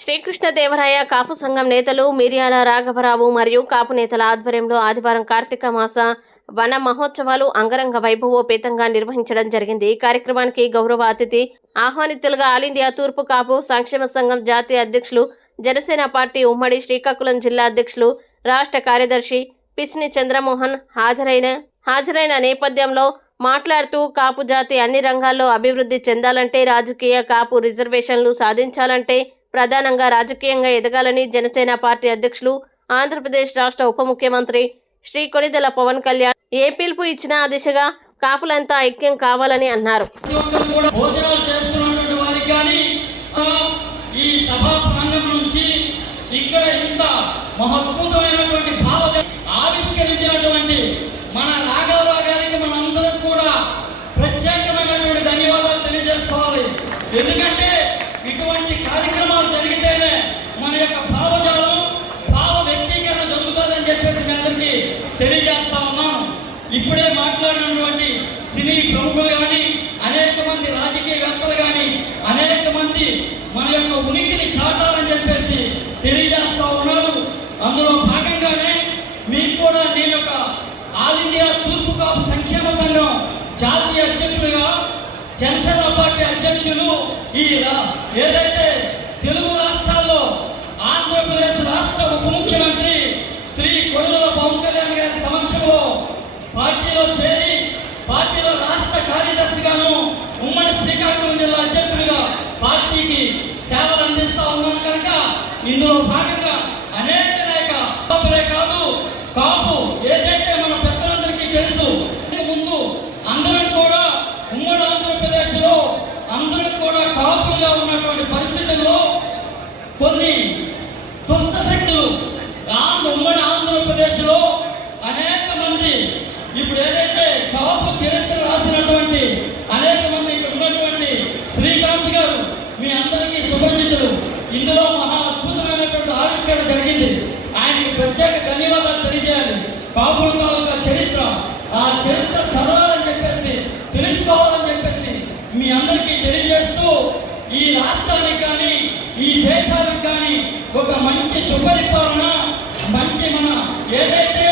శ్రీకృష్ణదేవరాయ కాపు సంఘం నేతలు మిర్యాల రాఘవరావు మరియు కాపు నేతల ఆధ్వర్యంలో ఆదివారం కార్తీక మాస వన మహోత్సవాలు అంగరంగ వైభవోపేతంగా నిర్వహించడం జరిగింది. ఈ కార్యక్రమానికి గౌరవ అతిథి ఆహ్వానితులుగా ఆల్ ఇండియా తూర్పు కాపు సంక్షేమ సంఘం జాతీయ అధ్యక్షులు, జనసేన పార్టీ ఉమ్మడి శ్రీకాకుళం జిల్లా అధ్యక్షులు, రాష్ట్ర కార్యదర్శి పిస్ని చంద్రమోహన్ హాజరైన నేపథ్యంలో మాట్లాడుతూ కాపు జాతి అన్ని రంగాల్లో అభివృద్ధి చెందాలంటే రాజకీయ కాపు రిజర్వేషన్లు సాధించాలంటే ప్రధానంగా రాజకీయంగా ఎదగాలని జనసేన పార్టీ అధ్యక్షులు, ఆంధ్రప్రదేశ్ రాష్ట్ర ఉప ముఖ్యమంత్రి శ్రీ కొణిదెల పవన్ కళ్యాణ్ ఏ పిలుపు ఇచ్చినా ఆ దిశగా కాపులంతా ఐక్యం కావాలని అన్నారు. మన రాఘవరావు గారికి మనందరం కూడా ప్రత్యేకమైనటువంటి ధన్యవాదాలు తెలియజేసుకోవాలి. ఎందుకంటే ఇటువంటి కార్యక్రమాలు జరిగితేనే మన యొక్క భావజాలం, భావ వ్యక్తీకరణ జరుగుతుందని చెప్పేసి మీ అందరికీ తెలియజేస్తా ఉన్నాను. ఇప్పుడే మాట్లాడినటువంటి సినీ ప్రముఖులు కానీ, అనేక మంది రాజకీయవేత్తలు కానీ, అనేక మంది మన యొక్క ఉనికిని చాటాలని చెప్పేసి తెలియజేస్తా ఉన్నారు. అందులో భాగంగానే మీకు కూడా నేను యొక్క ఆల్ ఇండియా తూర్పు కాపు సంక్షేమ సంఘం జాతీయ అధ్యక్షులుగా, జనసేన పార్టీ అధ్యక్షులు, ఏదైతే తెలుగు రాష్ట్రాల్లో ఆంధ్రప్రదేశ్ రాష్ట్ర ఉప ముఖ్యమంత్రి శ్రీ కొణిదెల పవన్ కళ్యాణ్ గారి సమక్షంలో పార్టీలో చేరి, పార్టీలో రాష్ట్ర కార్యదర్శిగాను, ఉమ్మడి శ్రీకాకుళం జిల్లా అధ్యక్షుడిగా పార్టీకి సేవలు అందిస్తా ఉన్నాను కనుక ఇందులో భాగంగా అనేక కాపులే కాదు, కాపు ఏదైతే మన పెద్దలందరికీ తెలుసు, ముందు అందరం కూడా ఉమ్మడి ఆంధ్రప్రదేశ్లో అందరం కూడా కాపులుగా ఉన్నటువంటి పరిస్థితుల్లో కొన్ని దుష్ట శక్తులు ఉమ్మడి ఆంధ్రప్రదేశ్లో అనేక మంది ఇప్పుడు ఏదైతే కాపు చరిత్ర రాసినటువంటి అనేక మంది ఇక్కడ ఉన్నటువంటి శ్రీకాంత్ గారు మీ అందరికీ సుపరిచితులు. ఇందులో మహా అద్భుతమైనటువంటి ఆవిష్కరణ జరిగింది. ఆయనకి ప్రత్యేక ధన్యవాదాలు తెలియజేయాలి. కాపుల తాలూకా చరిత్ర, ఆ చరిత్ర చదవాలని చెప్పేసి, తెలుసుకోవాలని చెప్పేసి మీ అందరికీ తెలియజేస్తూ, ఈ రాష్ట్రానికి కానీ ఈ దేశానికి కానీ ఒక మంచి సుపరిపాలన, మంచి మన ఏదైతే